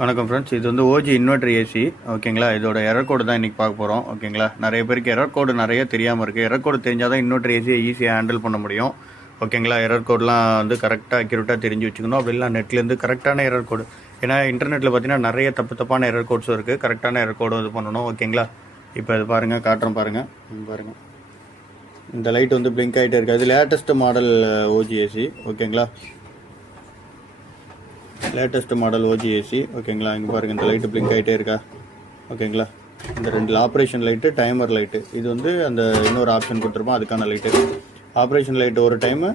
வணக்கம் ஃப்ரெண்ட்ஸ், இது வந்து ஓஜி இன்வெர்டர் ஏசி. ஓகேங்களா, இதோட எரர் கோடு தான் இன்றைக்கி பார்க்க போகிறோம். ஓகேங்களா, நிறைய பேருக்கு எரர் கோடு நிறைய தெரியாமல் இருக்குது. எரர் கோடு தெரிஞ்சால் தான் இன்வெர்டர் ஏசியை ஈஸியாக ஹேண்டில் பண்ண முடியும். ஓகேங்களா, எரர் கோடெலாம் வந்து கரெக்டாக அக்யூரேட்டாக தெரிஞ்சு வச்சுக்கணும். அப்படி இல்லை நெட்லேருந்து கரெக்டான எரர் கோடு, ஏன்னா இன்டர்நெட்டில் பார்த்தீங்கன்னா நிறைய தப்பான எரர் கோட்ஸும் இருக்குது. கரெக்டான எரர் கோடும் இது பண்ணணும். ஓகேங்களா, இப்போ இது பாருங்கள், காட்டுறேன் பாருங்கள். இந்த லைட் வந்து பிளிங்க் ஆகிட்டே இருக்குது. அது லேட்டஸ்ட் மாடல் ஓஜி ஏசி. ஓகேங்களா, லேட்டஸ்ட் மாடல் ஓஜி ஏசி. ஓகேங்களா, இங்கே பாருங்கள், இந்த லைட்டு பிளிங்க் ஆகிட்டே இருக்கா. ஓகேங்களா, இந்த ரெண்டு ஆப்ரேஷன் லைட்டு, டைமர் லைட்டு. இது வந்து அந்த இன்னொரு ஆப்ஷன் கொடுத்துருப்போம், அதுக்கான லைட்டு. ஆப்ரேஷன் லைட்டு ஒரு டைமு,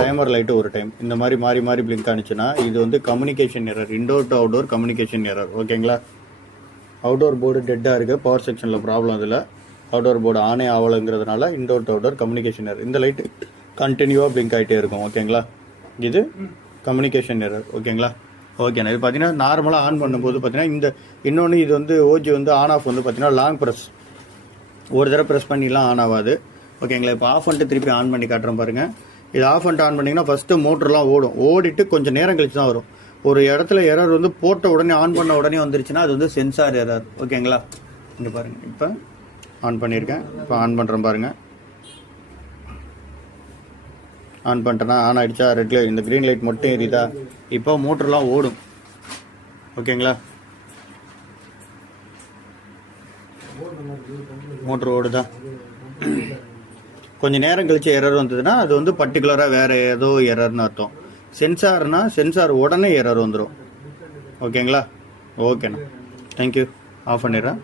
டைமர் லைட்டு ஒரு டைம். இந்த மாதிரி மாறி மாறி பிளிங்க் ஆனிச்சுன்னா இது வந்து communication error, indoor to outdoor communication error. ஓகேங்களா, அவுடோர் போர்டு டெட்டாக இருக்குது, பவர் செக்ஷனில் ப்ராப்ளம். இதில் அவுடோர் போர்டு ஆனே ஆகலைங்கிறதுனால indoor to outdoor communication error. இந்த லைட்டு கண்டினியூவாக பிளிங்க் ஆகிட்டே இருக்கும். ஓகேங்களா, இது கம்யூனிகேஷன் எரர். ஓகேங்களா, ஓகேண்ணா. இது பார்த்தீங்கன்னா நார்மலாக ஆன் பண்ணும்போது பார்த்தீங்கன்னா இந்த இன்னொன்று இது வந்து ஓஜி வந்து ஆன் ஆஃப் வந்து பார்த்தீங்கன்னா லாங் ப்ரெஸ், ஒரு தடவை ப்ரெஸ் பண்ணிலாம் ஆன் ஆகாது. ஓகேங்களா, இப்போ ஆஃப் பண்ணிட்டு திருப்பி ஆன் பண்ணி காட்டுறேன் பாருங்கள். இது ஆஃப் பண்ணிட்டு ஆன் பண்ணிங்கன்னா ஃபஸ்ட்டு மோட்டர்லாம் ஓடிட்டு கொஞ்சம் நேரம் கழிச்சு தான் வரும். ஒரு இடத்துல எரர் வந்து போட்ட உடனே ஆன் பண்ண உடனே வந்துருச்சுன்னா அது வந்து சென்சார் எரர். ஓகேங்களா, இங்கே பாருங்கள், இப்போ ஆன் பண்ணியிருக்கேன். இப்போ ஆன் பண்ணுறேன் பாருங்கள். ஆன் பண்ணிட்டேன்னா ஆன் ஆகிடுச்சா, ரெட் லைட், இந்த க்ரீன் லைட் மட்டும் எரியுதா. இப்போ மோட்டர்லாம் ஓடும். ஓகேங்களா, மோட்ரு ஓடுதா. கொஞ்சம் நேரம் கழிச்சு எரர் வந்ததுன்னா அது வந்து பர்டிகுலராக வேறு ஏதோ எரர்னு அர்த்தம். சென்சார்னா சென்சார் உடனே எரர் வந்துடும். ஓகேங்களா, ஓகேண்ணா, தேங்க்யூ. ஆஃப் பண்ணிடுறேன்.